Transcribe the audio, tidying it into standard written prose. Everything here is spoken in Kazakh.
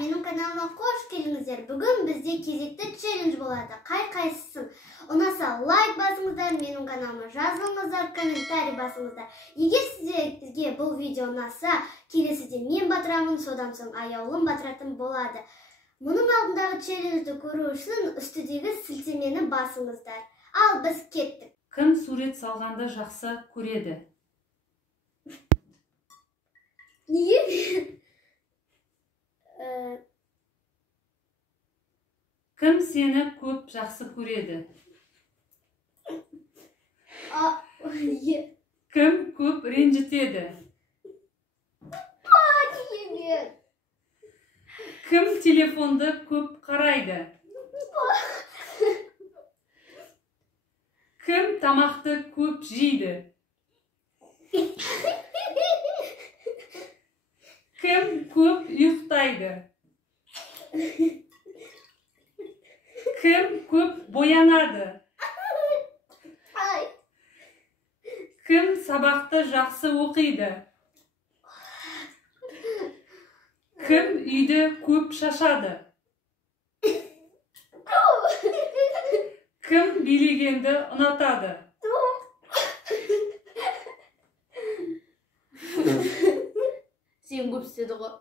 менің каналыма қош келдіңіздер. Бүгін бізде кезекті челлендж болады. Қай-қайсысын ұнаса лайк басыңыздар, менің каналыма жазылыңыздар, комментарий басыңыздар. Егер сізге бұл видео ұнаса, келесіде мен батырамын, содан соң аяулым батыратын болады. Мұның алдындағы челленджді көру үшін үстідегі сілтемені басыңыздар. Ал біз кеттік. Кім сурет салғанды жақсы көреді? Неге? Кім сені көп жақсы көреді? Кім көп ренжітеді? Кім телефонды көп қарайды? Кім тамақты көп жейді? Кім көп ұйықтайды? Кім көп боянады? Кім сабақты жақсы оқиды? Кім үйді көп шашады? Кім билегенді ұнатады? Сен көп істеді ғой.